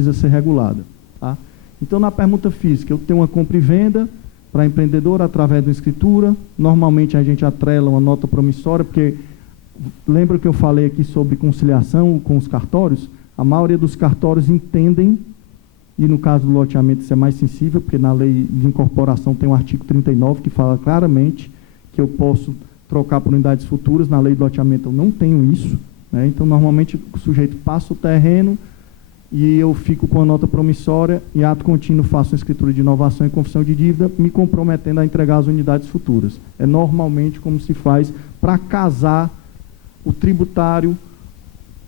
precisa ser regulada. Tá? Então, na permuta física, eu tenho uma compra e venda para empreendedor através da escritura. Normalmente, a gente atrela uma nota promissória, porque lembra que eu falei aqui sobre conciliação com os cartórios? A maioria dos cartórios entendem, e no caso do loteamento isso é mais sensível, porque na lei de incorporação tem o artigo 39 que fala claramente que eu posso trocar por unidades futuras. Na lei de loteamento eu não tenho isso, né? Então, normalmente, o sujeito passa o terreno e eu fico com a nota promissória e, ato contínuo, faço uma escritura de inovação e confissão de dívida, me comprometendo a entregar as unidades futuras. É normalmente como se faz para casar o tributário,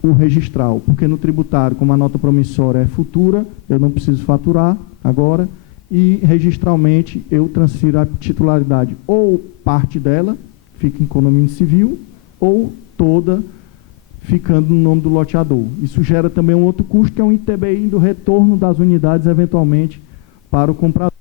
o registral, porque no tributário, como a nota promissória é futura, eu não preciso faturar agora, e registralmente eu transfiro a titularidade, ou parte dela fica em condomínio civil, ou toda ficando no nome do loteador. Isso gera também um outro custo, que é um ITBI do retorno das unidades, eventualmente, para o comprador.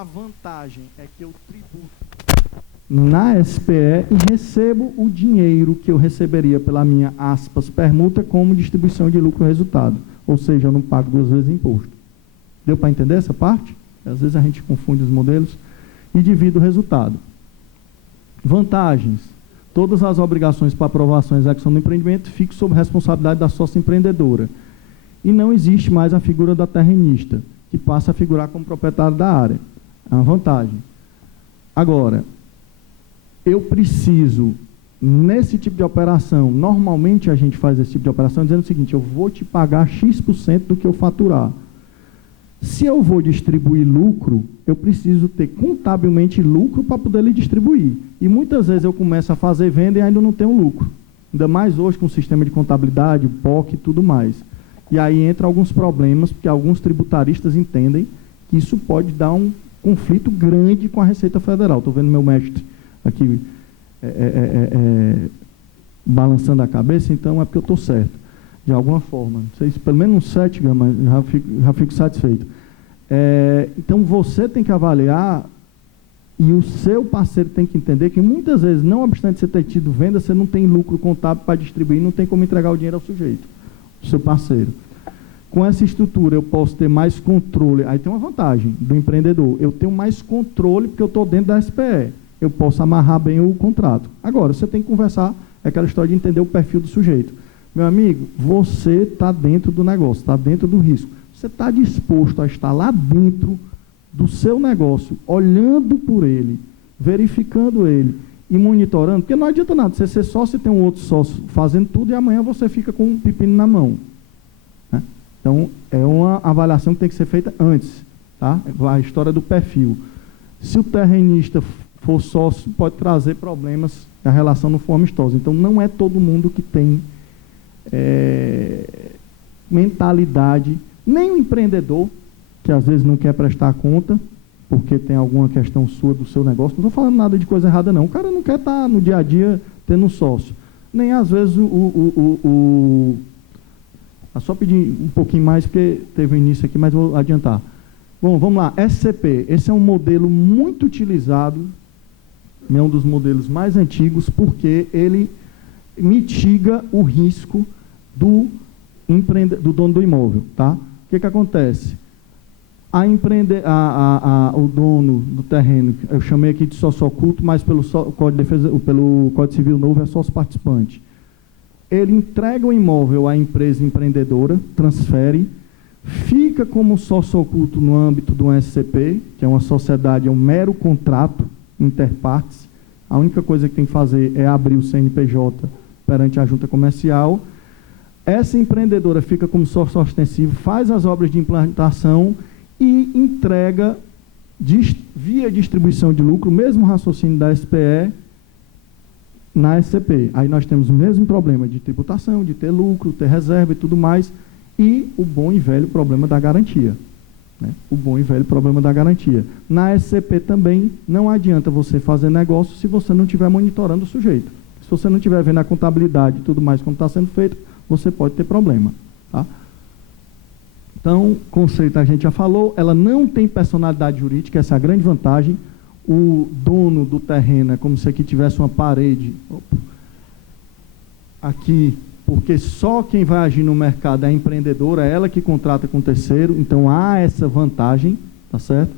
A vantagem é que eu tributo na SPE e recebo o dinheiro que eu receberia pela minha, aspas, permuta como distribuição de lucro resultado. Ou seja, eu não pago 2 vezes imposto. Deu para entender essa parte? Às vezes a gente confunde os modelos e divide o resultado. Vantagens. Todas as obrigações para aprovação e execução do empreendimento ficam sob responsabilidade da sócia empreendedora. E não existe mais a figura da terrenista, que passa a figurar como proprietário da área. É uma vantagem. Agora, eu preciso, nesse tipo de operação, normalmente a gente faz esse tipo de operação dizendo o seguinte: eu vou te pagar X% do que eu faturar. Se eu vou distribuir lucro, eu preciso ter contabilmente lucro para poder lhe distribuir. E muitas vezes eu começo a fazer venda e ainda não tenho lucro. Ainda mais hoje com o sistema de contabilidade, POC e tudo mais. E aí entra alguns problemas, porque alguns tributaristas entendem que isso pode dar um conflito grande com a Receita Federal. Estou vendo meu mestre aqui balançando a cabeça, então é porque eu estou certo, de alguma forma. Não sei se pelo menos um 7, mas já fico satisfeito. Então você tem que avaliar e o seu parceiro tem que entender que muitas vezes, não obstante você ter tido venda, você não tem lucro contábil para distribuir, não tem como entregar o dinheiro ao sujeito, o seu parceiro. Com essa estrutura eu posso ter mais controle. Aí tem uma vantagem do empreendedor: eu tenho mais controle porque eu estou dentro da SPE. Eu posso amarrar bem o contrato. Agora, você tem que conversar, é aquela história de entender o perfil do sujeito. Meu amigo, você está dentro do negócio, está dentro do risco. Você está disposto a estar lá dentro do seu negócio, olhando por ele, verificando ele e monitorando, porque não adianta nada você ser sócio e ter um outro sócio fazendo tudo e amanhã você fica com um pepino na mão. Né? Então, é uma avaliação que tem que ser feita antes. Tá? A história do perfil. Se o terrenista for sócio, pode trazer problemas se a relação não for amistosa. Então, não é todo mundo que tem mentalidade, nem o empreendedor, que às vezes não quer prestar conta, porque tem alguma questão sua do seu negócio. Não estou falando nada de coisa errada, não. O cara não quer estar no dia a dia tendo um sócio. Nem às vezes só pedir um pouquinho mais, porque teve um início aqui, mas vou adiantar. Bom, vamos lá. SCP. Esse é um modelo muito utilizado, é um dos modelos mais antigos, porque ele mitiga o risco do dono do imóvel. Tá? O que acontece? O dono do terreno, eu chamei aqui de sócio oculto, mas pelo Código de Defesa, pelo Código Civil novo é sócio participante. Ele entrega o imóvel à empresa empreendedora, transfere, fica como sócio oculto no âmbito do SCP, que é uma sociedade, é um mero contrato interpartes. A única coisa que tem que fazer é abrir o CNPJ perante a junta comercial. Essa empreendedora fica como sócio ostensivo, faz as obras de implantação e entrega via distribuição de lucro, mesmo raciocínio da SPE, na SCP. Aí nós temos o mesmo problema de tributação, de ter lucro, ter reserva e tudo mais, e o bom e velho problema da garantia. Né? O bom e velho problema da garantia. Na SCP também não adianta você fazer negócio se você não estiver monitorando o sujeito. Se você não estiver vendo a contabilidade e tudo mais como está sendo feito, você pode ter problema. Tá? Então, conceito a gente já falou, ela não tem personalidade jurídica, essa é a grande vantagem. O dono do terreno é como se aqui tivesse uma parede aqui, porque só quem vai agir no mercado é a empreendedora, é ela que contrata com o terceiro, então há essa vantagem, tá certo?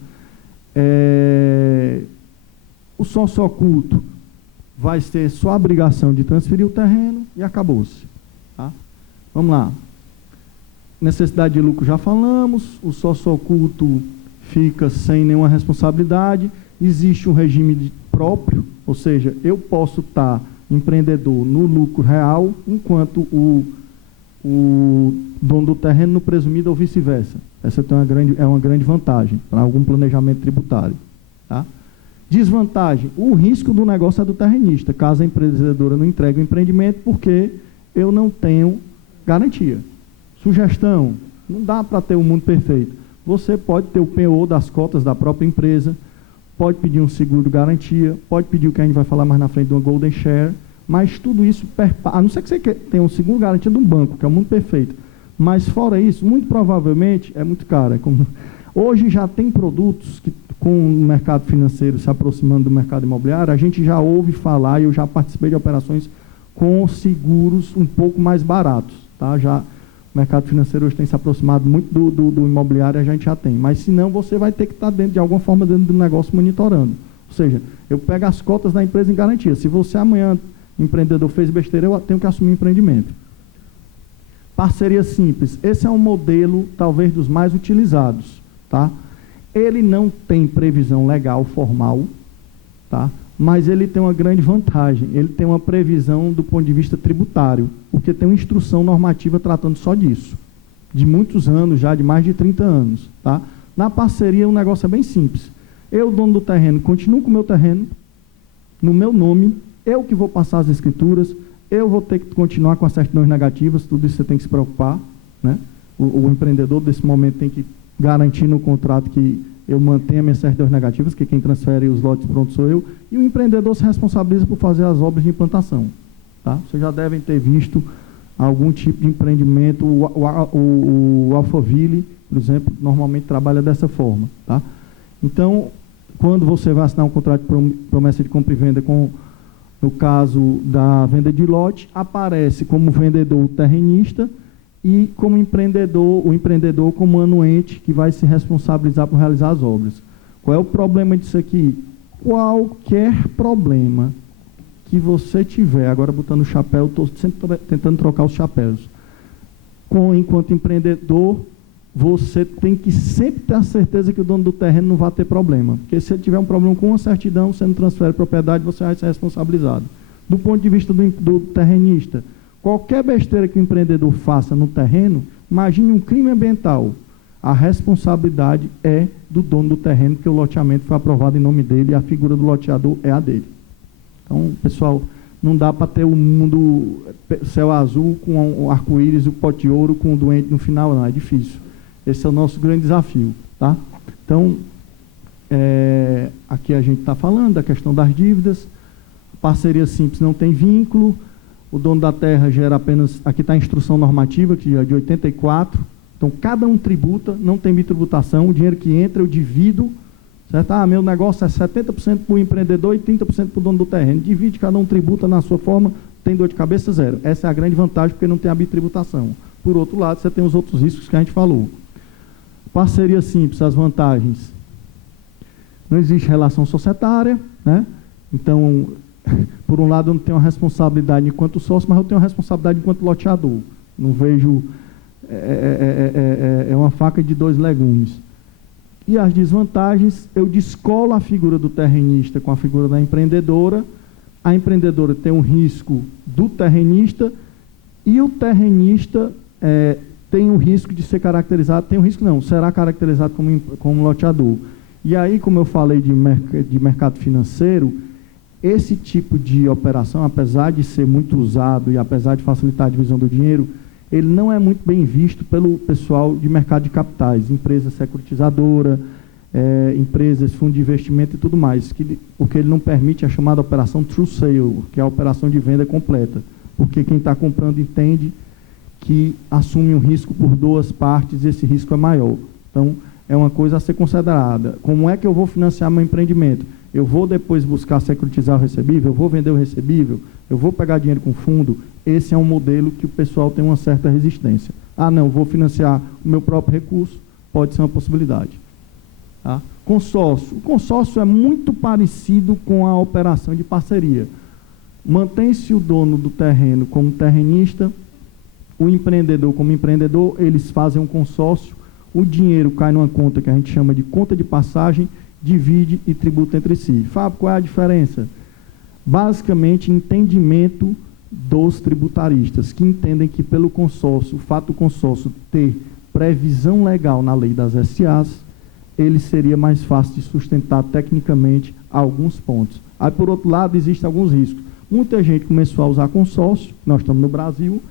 O sócio oculto vai ter só a obrigação de transferir o terreno e acabou-se. Tá? Vamos lá. Necessidade de lucro já falamos, o sócio oculto fica sem nenhuma responsabilidade, existe um regime próprio, ou seja, eu posso estar empreendedor no lucro real, enquanto o dono do terreno no presumido ou vice-versa. Essa é uma grande vantagem para algum planejamento tributário. Tá? Desvantagem, o risco do negócio é do terrenista, caso a empreendedora não entregue o empreendimento, porque eu não tenho garantia. Sugestão, não dá para ter um mundo perfeito. Você pode ter o PO das cotas da própria empresa, pode pedir um seguro de garantia, pode pedir o que a gente vai falar mais na frente de uma Golden Share, mas tudo isso, a não ser que você tenha um seguro de garantia de um banco, que é o mundo perfeito. Mas fora isso, muito provavelmente, é muito caro. Hoje já tem produtos com o mercado financeiro se aproximando do mercado imobiliário, a gente já ouve falar, e eu já participei de operações com seguros um pouco mais baratos. Tá? Já, o mercado financeiro hoje tem se aproximado muito do imobiliário, a gente já tem. Mas, senão, você vai ter que estar, de alguma forma, dentro do negócio monitorando. Ou seja, eu pego as cotas da empresa em garantia. Se você amanhã, empreendedor, fez besteira, eu tenho que assumir o empreendimento. Parceria simples. Esse é um modelo, talvez, dos mais utilizados. Tá? Ele não tem previsão legal formal, tá? Mas ele tem uma grande vantagem. Ele tem uma previsão do ponto de vista tributário, porque tem uma instrução normativa tratando só disso. De muitos anos, já de mais de 30 anos. Tá? Na parceria, o negócio é bem simples. Eu, dono do terreno, continuo com o meu terreno, no meu nome, eu que vou passar as escrituras, eu vou ter que continuar com as certidões negativas, tudo isso você tem que se preocupar. Né? O empreendedor, desse momento, tem que garantir no contrato que eu mantenha minhas certidões negativas, que quem transfere os lotes prontos sou eu, e o empreendedor se responsabiliza por fazer as obras de implantação. Tá? Vocês já devem ter visto algum tipo de empreendimento, o Alphaville, por exemplo, normalmente trabalha dessa forma. Tá? Então, quando você vai assinar um contrato de promessa de compra e venda, no caso da venda de lote, aparece como vendedor o terrenista, e como empreendedor, o empreendedor como anuente que vai se responsabilizar por realizar as obras. Qual é o problema disso aqui? Qualquer problema que você tiver, agora botando o chapéu, estou sempre tentando trocar os chapéus. Enquanto empreendedor, você tem que sempre ter a certeza que o dono do terreno não vai ter problema. Porque se ele tiver um problema com uma certidão, você não transfere propriedade, você vai ser responsabilizado. Do ponto de vista do terrenista, qualquer besteira que o empreendedor faça no terreno, imagine um crime ambiental. A responsabilidade é do dono do terreno, porque o loteamento foi aprovado em nome dele e a figura do loteador é a dele. Então, pessoal, não dá para ter o mundo céu azul com o arco-íris e o pote de ouro com o doente no final, não. É difícil. Esse é o nosso grande desafio. Tá? Então, aqui a gente está falando da questão das dívidas. Parceria simples não tem vínculo. O dono da terra gera apenas... Aqui está a instrução normativa, que é de 84. Então, cada um tributa, não tem bitributação. O dinheiro que entra, eu divido. Certo? Meu negócio é 70% para o empreendedor e 30% para o dono do terreno. Divide, cada um tributa na sua forma, tem dor de cabeça zero. Essa é a grande vantagem, porque não tem a bitributação. Por outro lado, você tem os outros riscos que a gente falou. Parceria simples, as vantagens. Não existe relação societária, né? Então... Por um lado, eu não tenho uma responsabilidade enquanto sócio, mas eu tenho uma responsabilidade enquanto loteador. Não vejo... É uma faca de dois legumes. E as desvantagens, eu descolo a figura do terrenista com a figura da empreendedora. A empreendedora tem um risco do terrenista e o terrenista tem o risco de ser caracterizado... Tem o risco não, será caracterizado como loteador. E aí, como eu falei de mercado financeiro... Esse tipo de operação, apesar de ser muito usado e apesar de facilitar a divisão do dinheiro, ele não é muito bem visto pelo pessoal de mercado de capitais, empresa securitizadora, empresas, fundo de investimento e tudo mais, o que ele não permite é a chamada operação true sale, que é a operação de venda completa, porque quem está comprando entende que assume um risco por duas partes e esse risco é maior. Então, é uma coisa a ser considerada. Como é que eu vou financiar meu empreendimento? Eu vou depois buscar securitizar o recebível, eu vou vender o recebível, eu vou pegar dinheiro com fundo. Esse é um modelo que o pessoal tem uma certa resistência. Não, vou financiar o meu próprio recurso, pode ser uma possibilidade. Tá? Consórcio. O consórcio é muito parecido com a operação de parceria. Mantém-se o dono do terreno como terrenista, o empreendedor como empreendedor, eles fazem um consórcio, o dinheiro cai numa conta que a gente chama de conta de passagem, divide e tributa entre si. Fábio, qual é a diferença? Basicamente, entendimento dos tributaristas, que entendem que pelo consórcio, o fato do consórcio ter previsão legal na lei das SAs, ele seria mais fácil de sustentar tecnicamente alguns pontos. Aí, por outro lado, existem alguns riscos. Muita gente começou a usar consórcio, nós estamos no Brasil,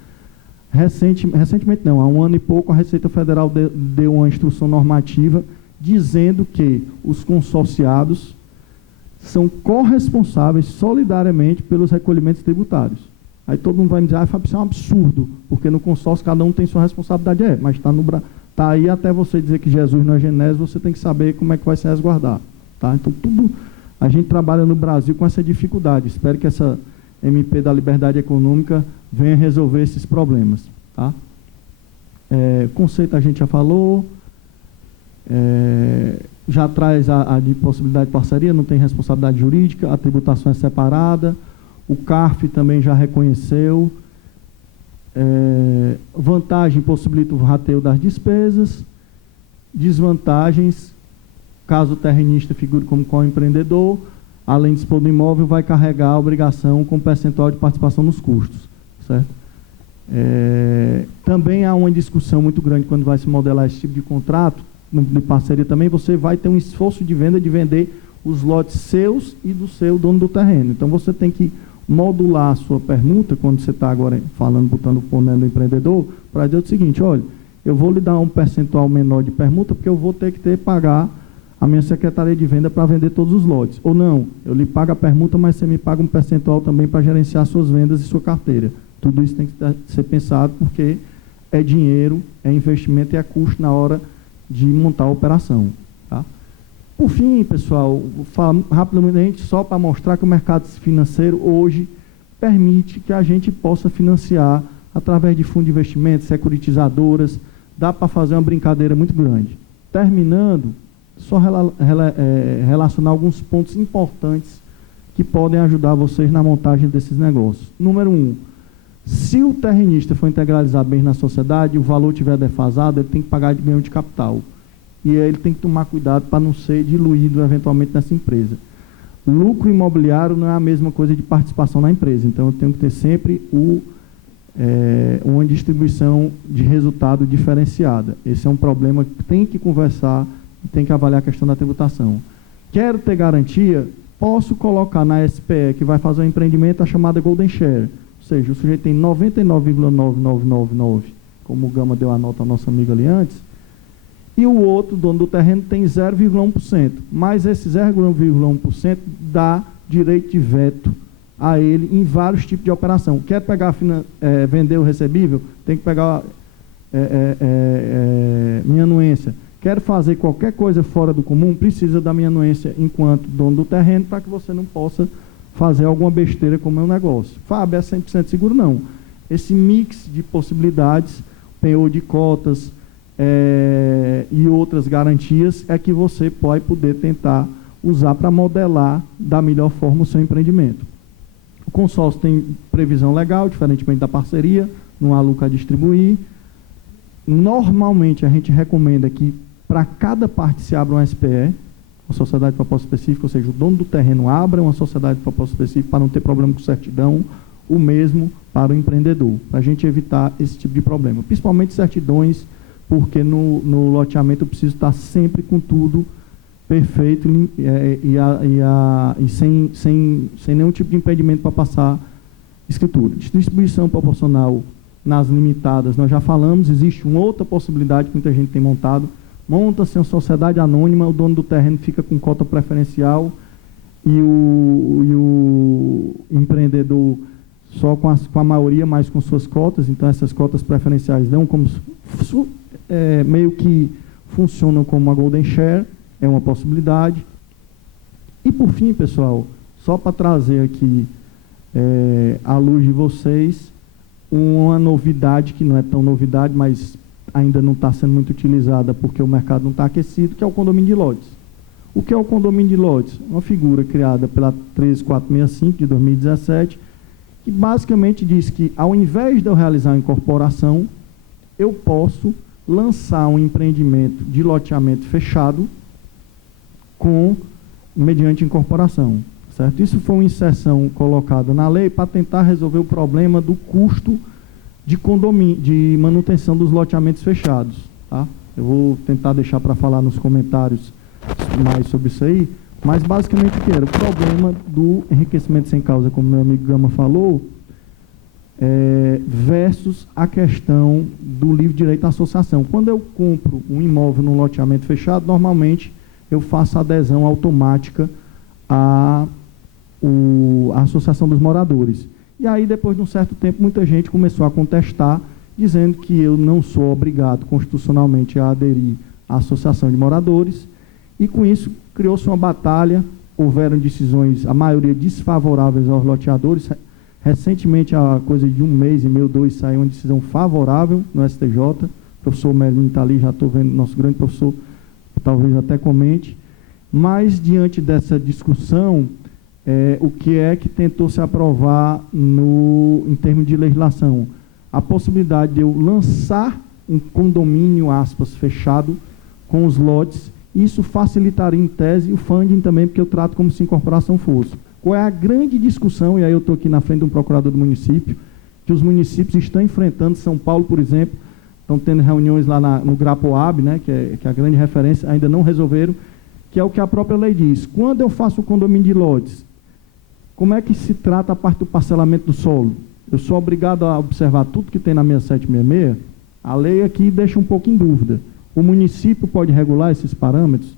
recentemente não, há um ano e pouco a Receita Federal deu uma instrução normativa dizendo que os consorciados são corresponsáveis solidariamente pelos recolhimentos tributários. Aí todo mundo vai me dizer, Fábio, isso é um absurdo, porque no consórcio cada um tem sua responsabilidade. Mas está aí até você dizer que Jesus não é Genésio, você tem que saber como é que vai se resguardar. Tá? Então, a gente trabalha no Brasil com essa dificuldade. Espero que essa MP da Liberdade Econômica venha resolver esses problemas. Tá? Conceito a gente já falou. Já traz a de possibilidade de parceria, não tem responsabilidade jurídica, a tributação é separada, o CARF também já reconheceu. Vantagem possibilita o rateio das despesas, desvantagens, caso o terrenista figure como co-empreendedor, além de dispor do imóvel, vai carregar a obrigação com percentual de participação nos custos, certo? Também há uma discussão muito grande quando vai se modelar esse tipo de contrato, de parceria também, você vai ter um esforço de venda, de vender os lotes seus e do seu dono do terreno. Então, você tem que modular a sua permuta, quando você está agora falando, botando o ponto do empreendedor, para dizer o seguinte: olha, eu vou lhe dar um percentual menor de permuta, porque eu vou ter que pagar a minha secretaria de venda para vender todos os lotes. Ou não, eu lhe pago a permuta, mas você me paga um percentual também para gerenciar suas vendas e sua carteira. Tudo isso tem que ser pensado, porque é dinheiro, é investimento e é custo na hora de montar a operação. Tá? Por fim, pessoal, vou falar rapidamente só para mostrar que o mercado financeiro hoje permite que a gente possa financiar através de fundos de investimento, securitizadoras, dá para fazer uma brincadeira muito grande. Terminando, só relacionar alguns pontos importantes que podem ajudar vocês na montagem desses negócios. Número 1, se o terrenista for integralizar bens na sociedade e o valor estiver defasado, ele tem que pagar de ganho de capital. E aí ele tem que tomar cuidado para não ser diluído eventualmente nessa empresa. Lucro imobiliário não é a mesma coisa de participação na empresa. Então, eu tenho que ter sempre uma distribuição de resultado diferenciada. Esse é um problema que tem que conversar e tem que avaliar a questão da tributação. Quero ter garantia? Posso colocar na SPE, que vai fazer um empreendimento, a chamada Golden Share. Ou seja, o sujeito tem 99,9999, como o Gama deu a nota ao nosso amigo ali antes, e o outro, dono do terreno, tem 0,1%. Mas esse 0,1% dá direito de veto a ele em vários tipos de operação. Quer pegar, vender o recebível? Tem que pegar minha anuência. Quer fazer qualquer coisa fora do comum? Precisa da minha anuência enquanto dono do terreno, para que você não possa fazer alguma besteira como é um negócio. Fábio, é 100% seguro? Não. Esse mix de possibilidades, penhor de cotas e outras garantias, é que você pode poder tentar usar para modelar da melhor forma o seu empreendimento. O consórcio tem previsão legal, diferentemente da parceria, não há lucro a distribuir. Normalmente, a gente recomenda que para cada parte se abra uma SPE, uma sociedade de propósito específico, ou seja, o dono do terreno abra uma sociedade de propósito específico para não ter problema com certidão, o mesmo para o empreendedor, para a gente evitar esse tipo de problema. Principalmente certidões, porque no loteamento eu preciso estar sempre com tudo perfeito e sem nenhum tipo de impedimento para passar escritura. Distribuição proporcional nas limitadas, nós já falamos, existe uma outra possibilidade que muita gente tem montado. Monta-se uma sociedade anônima, o dono do terreno fica com cota preferencial e o empreendedor só com a maioria, mas com suas cotas. Então, essas cotas preferenciais dão como meio que funcionam como uma Golden Share, é uma possibilidade. E, por fim, pessoal, só para trazer aqui à luz de vocês, uma novidade, que não é tão novidade, mas ainda não está sendo muito utilizada porque o mercado não está aquecido, que é o condomínio de lotes. O que é o condomínio de lotes? Uma figura criada pela 13465 de 2017, que basicamente diz que, ao invés de eu realizar uma incorporação, eu posso lançar um empreendimento de loteamento fechado mediante incorporação. Certo? Isso foi uma inserção colocada na lei para tentar resolver o problema do custo de manutenção dos loteamentos fechados. Tá? Eu vou tentar deixar para falar nos comentários mais sobre isso aí, mas basicamente o que era? O problema do enriquecimento sem causa, como meu amigo Gama falou, versus a questão do livre direito à associação. Quando eu compro um imóvel num loteamento fechado, normalmente eu faço adesão automática à associação dos moradores. E aí, depois de um certo tempo, muita gente começou a contestar, dizendo que eu não sou obrigado constitucionalmente a aderir à associação de moradores E com isso criou-se uma batalha, houveram decisões, a maioria desfavoráveis aos loteadores. Recentemente, há coisa de 1 mês e meio, 2, saiu uma decisão favorável no STJ. O professor Melinho está ali, já estou vendo, nosso grande professor, talvez até comente. Mas, diante dessa discussão, o que é que tentou se aprovar em termos de legislação? A possibilidade de eu lançar um condomínio, aspas, fechado, com os lotes. Isso facilitaria, em tese, o funding também, porque eu trato como se incorporação fosse. Qual é a grande discussão, e aí eu estou aqui na frente de um procurador do município, que os municípios estão enfrentando. São Paulo, por exemplo, estão tendo reuniões lá no Grapoab, né, que é a grande referência, ainda não resolveram, que é o que a própria lei diz. Quando eu faço o condomínio de lotes, como é que se trata a parte do parcelamento do solo? Eu sou obrigado a observar tudo que tem na 6766? A lei aqui deixa um pouco em dúvida. O município pode regular esses parâmetros?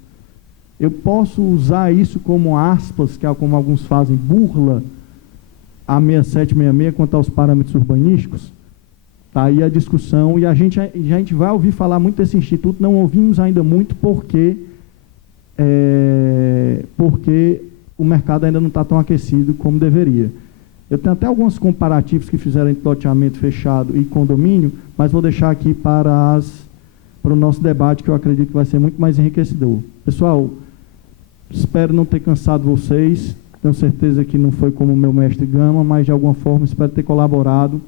Eu posso usar isso como aspas, que é como alguns fazem, burla a 6766 quanto aos parâmetros urbanísticos? Está aí a discussão, e a gente vai ouvir falar muito desse instituto, não ouvimos ainda muito porque o mercado ainda não está tão aquecido como deveria. Eu tenho até alguns comparativos que fizeram entre loteamento fechado e condomínio, mas vou deixar aqui para o nosso debate, que eu acredito que vai ser muito mais enriquecedor. Pessoal, espero não ter cansado vocês, tenho certeza que não foi como o meu mestre Gama, mas de alguma forma espero ter colaborado,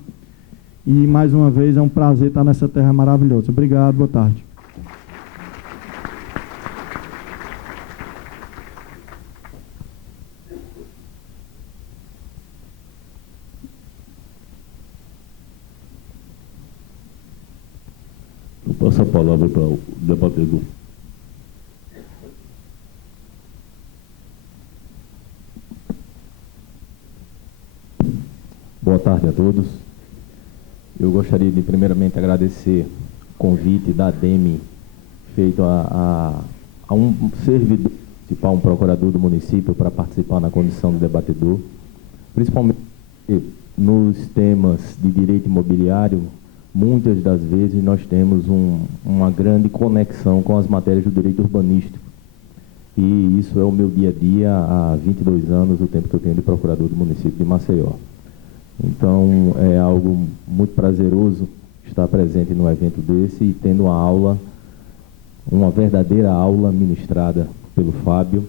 e mais uma vez é um prazer estar nessa terra maravilhosa. Obrigado, boa tarde. Eu passo a palavra para o debatedor. Boa tarde a todos. Eu gostaria de primeiramente agradecer o convite da ADEME feito a um servidor municipal, um procurador do município, para participar na condição de debatedor, principalmente nos temas de direito imobiliário. Muitas das vezes nós temos uma grande conexão com as matérias do direito urbanístico. E isso é o meu dia a dia há 22 anos, o tempo que eu tenho de procurador do município de Maceió. Então, é algo muito prazeroso estar presente num evento desse e tendo uma verdadeira aula ministrada pelo Fábio.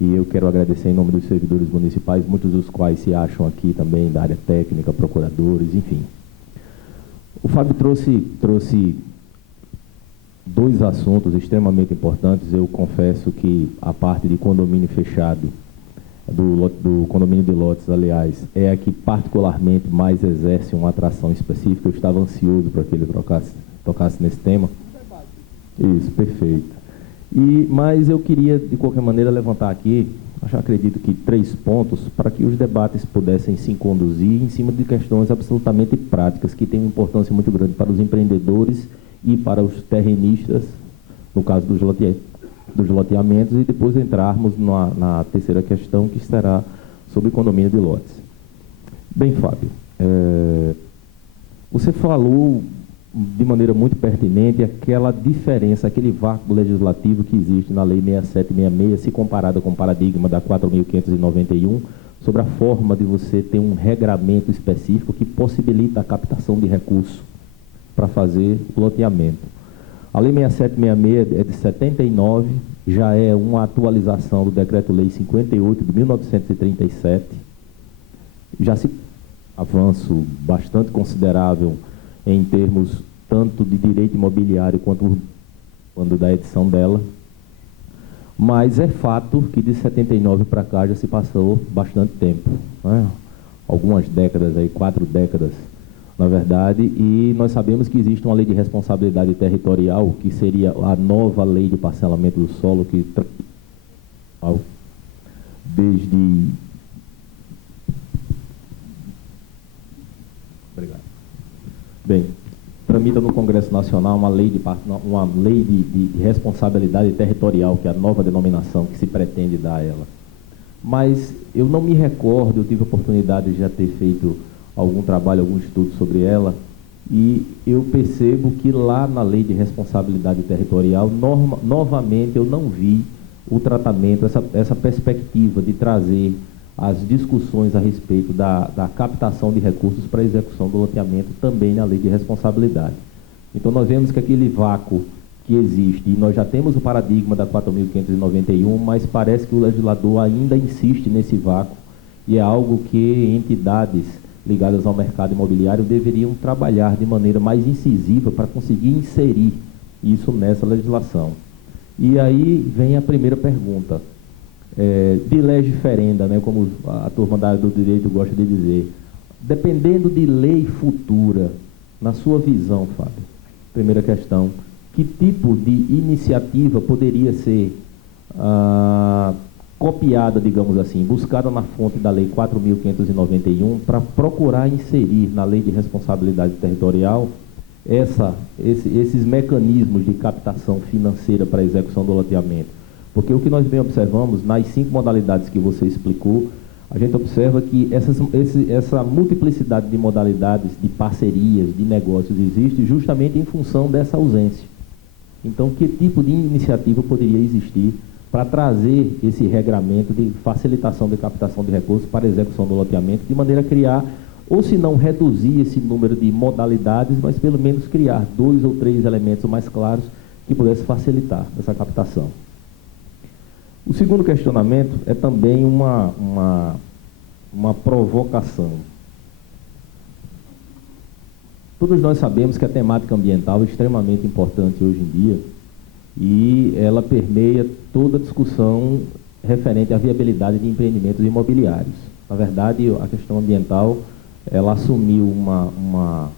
E eu quero agradecer em nome dos servidores municipais, muitos dos quais se acham aqui também da área técnica, procuradores, enfim. O Fábio trouxe 2 assuntos extremamente importantes. Eu confesso que a parte de condomínio fechado, do condomínio de lotes, aliás, é a que particularmente mais exerce uma atração específica. Eu estava ansioso para que ele tocasse nesse tema. Isso, perfeito. Mas eu queria, de qualquer maneira, levantar aqui, eu acredito que 3 pontos para que os debates pudessem se conduzir em cima de questões absolutamente práticas, que têm uma importância muito grande para os empreendedores e para os terrenistas, no caso dos loteamentos, e depois entrarmos na terceira questão, que será sobre condomínio de lotes. Bem, Fábio, você falou de maneira muito pertinente aquela diferença, aquele vácuo legislativo que existe na Lei 6766, se comparada com o paradigma da 4.591, sobre a forma de você ter um regramento específico que possibilita a captação de recursos para fazer loteamento. A Lei 6766 é de 79, já é uma atualização do Decreto-Lei 58 de 1937, já se avanço bastante considerável em termos tanto de direito imobiliário quanto da edição dela, mas é fato que de 79 para cá já se passou bastante tempo, né? Algumas décadas, 4 décadas, na verdade, e nós sabemos que existe uma lei de responsabilidade territorial, que seria a nova lei de parcelamento do solo, que desde... Obrigado. Bem, tramita no Congresso Nacional uma lei de responsabilidade territorial, que é a nova denominação que se pretende dar a ela. Mas eu não me recordo, eu tive a oportunidade de já ter feito algum trabalho, algum estudo sobre ela, e eu percebo que lá na lei de responsabilidade territorial, novamente eu não vi o tratamento, essa perspectiva de trazer as discussões a respeito da captação de recursos para a execução do loteamento também na lei de responsabilidade. Então, nós vemos que aquele vácuo que existe, e nós já temos o paradigma da 4.591, mas parece que o legislador ainda insiste nesse vácuo, e é algo que entidades ligadas ao mercado imobiliário deveriam trabalhar de maneira mais incisiva para conseguir inserir isso nessa legislação. E aí vem a primeira pergunta. De lege ferenda, né, como a turma da área do direito gosta de dizer, dependendo de lei futura, na sua visão, Fábio, primeira questão, que tipo de iniciativa poderia ser copiada, digamos assim, buscada na fonte da Lei 4.591 para procurar inserir na Lei de Responsabilidade Territorial esses mecanismos de captação financeira para a execução do loteamento? Porque o que nós bem observamos, nas 5 modalidades que você explicou, a gente observa que essa multiplicidade de modalidades, de parcerias, de negócios existe justamente em função dessa ausência. Então, que tipo de iniciativa poderia existir para trazer esse regramento de facilitação de captação de recursos para a execução do loteamento, de maneira a criar, ou se não reduzir esse número de modalidades, mas pelo menos criar 2 ou 3 elementos mais claros que pudesse facilitar essa captação. O segundo questionamento é também uma provocação. Todos nós sabemos que a temática ambiental é extremamente importante hoje em dia e ela permeia toda a discussão referente à viabilidade de empreendimentos imobiliários. Na verdade, a questão ambiental ela assumiu uma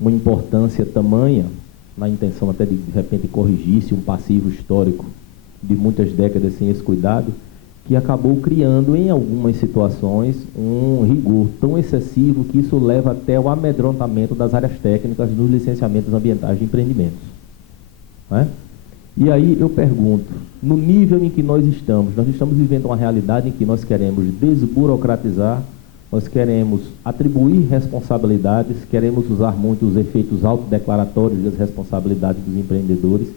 importância tamanha, na intenção até de repente corrigir-se um passivo histórico de muitas décadas sem esse cuidado, que acabou criando em algumas situações um rigor tão excessivo que isso leva até o amedrontamento das áreas técnicas nos licenciamentos ambientais de empreendimentos. Né? E aí eu pergunto, no nível em que nós estamos vivendo uma realidade em que nós queremos desburocratizar, nós queremos atribuir responsabilidades, queremos usar muito os efeitos autodeclaratórios das responsabilidades dos empreendedores,